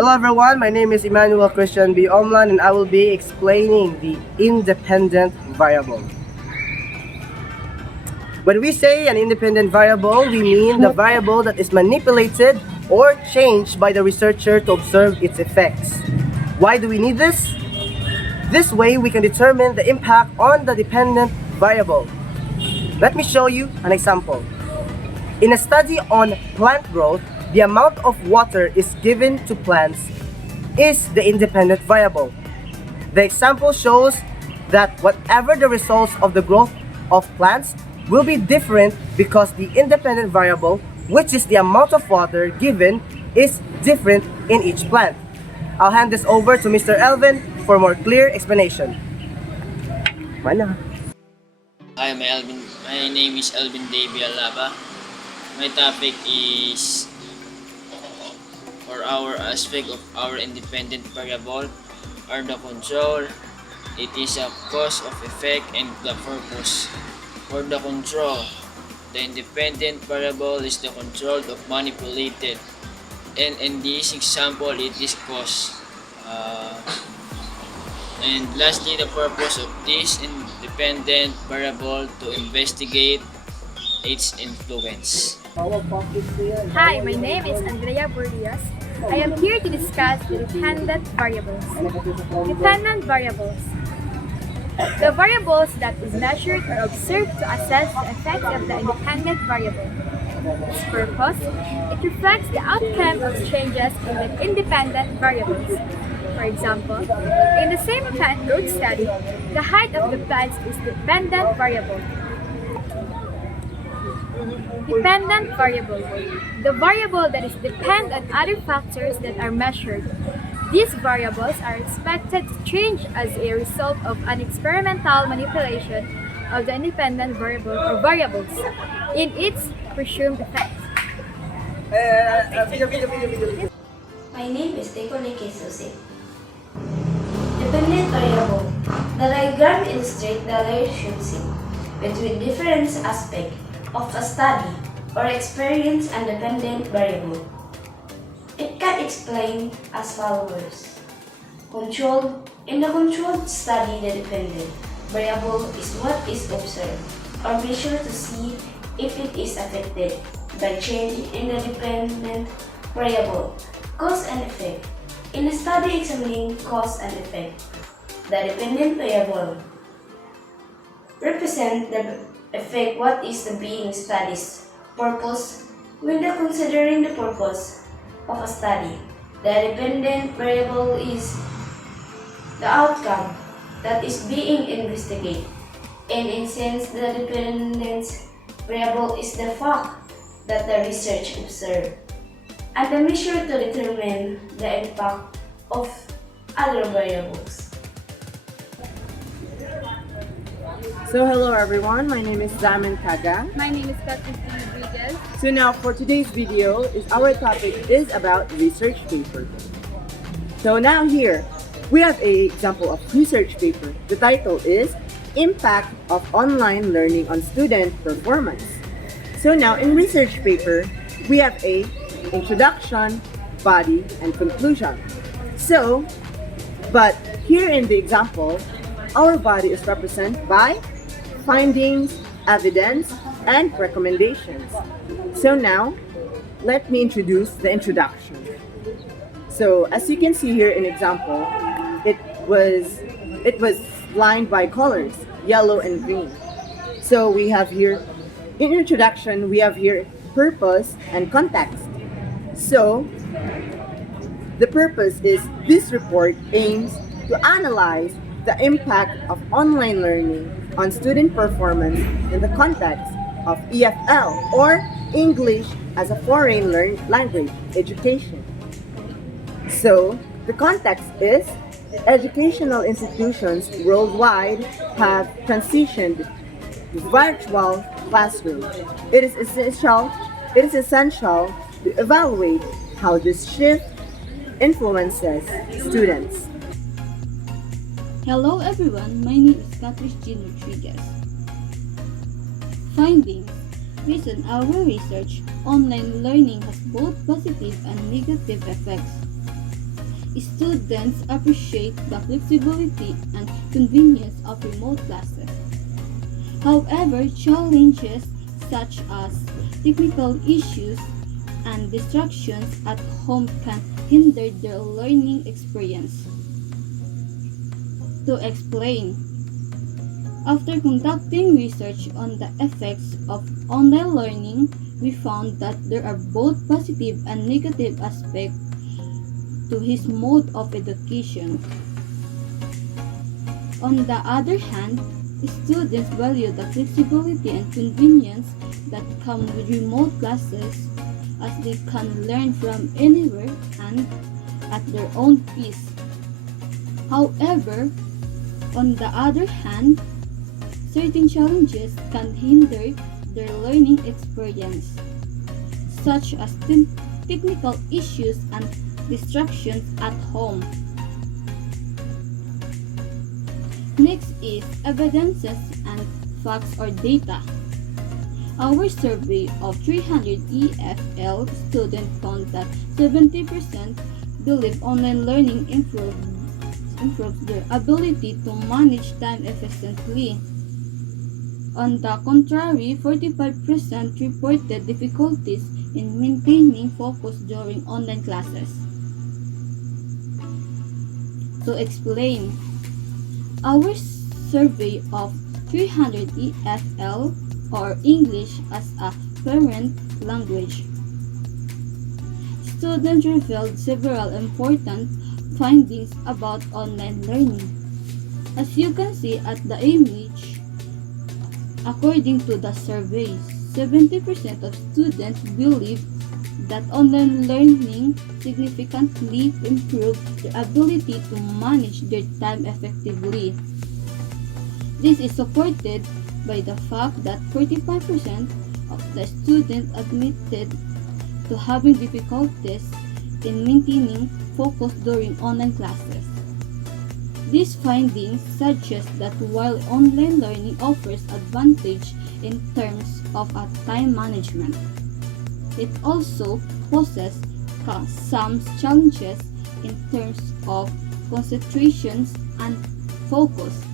Hello everyone, my name is Emmanuel Christian B. Omlan and I will be explaining the independent variable. When we say an independent variable, we mean the variable that is manipulated or changed by the researcher to observe its effects. Why do we need this? This way we can determine the impact on the dependent variable. Let me show you an example. In a study on plant growth, the amount of water is given to plants is the independent variable. The example shows that whatever the results of the growth of plants will be different because the independent variable, which is the amount of water given, is different in each plant. I'll hand this over to Mr. Elvin for more clear explanation. Mana? Hi, my name is Elvin Davy Alaba. My topic is for our aspect of our independent variable or the control. It is a cause of effect and the purpose. For the control, the independent variable is the controlled of manipulated, and in this example it is cause. And lastly, the purpose of this independent variable to investigate its influence. Hi, my name is Andrea Burdias. I am here to discuss the dependent variables. Dependent variables. The variables that is measured or observed to assess the effect of the independent variable. Its purpose, it reflects the outcome of changes in the independent variables. For example, in the same plant growth study, the height of the plants is dependent variable. Dependent variable. The variable that is depend on other factors that are measured. These variables are expected to change as a result of an experimental manipulation of the independent variable or variables in its presumed effect. My name is Tekoleke Susi. Dependent variable. The diagram illustrates the relationship between different aspects of a study or experience and dependent variable. It can explain as follows. Control. In the controlled study, the dependent variable is what is observed or measured to see if it is affected by change in the dependent variable. Cause and effect. In a study examining cause and effect, the dependent variable represents the effect what is the being studies. Purpose. When considering the purpose of a study, the dependent variable is the outcome that is being investigated. And in sense, the dependence variable is the fact that the research observed and the measure to determine the impact of other variables. So hello everyone, my name is Zaman Kaga. My name is Patricia Rodriguez. So now for today's video, our topic is about research paper. So now here, we have an example of research paper. The title is Impact of Online Learning on Student Performance. So now in research paper, we have a introduction, body, and conclusion. So, but here in the example, our body is represented by findings, evidence, and recommendations. So now, let me introduce the introduction. So as you can see here in example, it was lined by colors, yellow and green. So we have here, in introduction, we have here purpose and context. So the purpose is this report aims to analyze the impact of online learning on student performance in the context of EFL or English as a foreign language education. So the context is educational institutions worldwide have transitioned to virtual classrooms. It is essential to evaluate how this shift influences students. Hello everyone, my name is Catrice Jean Rodriguez. Findings. Based on our research, online learning has both positive and negative effects. students appreciate the flexibility and convenience of remote classes. However, challenges such as technical issues and distractions at home can hinder their learning experience. To explain, after conducting research on the effects of online learning, we found that there are both positive and negative aspects to his mode of education. On the other hand, students value the flexibility and convenience that come with remote classes as they can learn from anywhere and at their own pace. However, on the other hand, certain challenges can hinder their learning experience, such as technical issues and distractions at home. Next is evidences and facts or data. Our survey of 300 EFL students found that 70% believe online learning improves their ability to manage time efficiently. On the contrary, 45% reported difficulties in maintaining focus during online classes. To explain, our survey of 300 EFL or English as a parent language. Students revealed several important findings about online learning. As you can see at the image, according to the survey, 70% of students believe that online learning significantly improved their ability to manage their time effectively. This is supported by the fact that 45% of the students admitted to having difficulties in maintaining focus during online classes. These findings suggest that while online learning offers advantage in terms of time management, it also poses some challenges in terms of concentration and focus.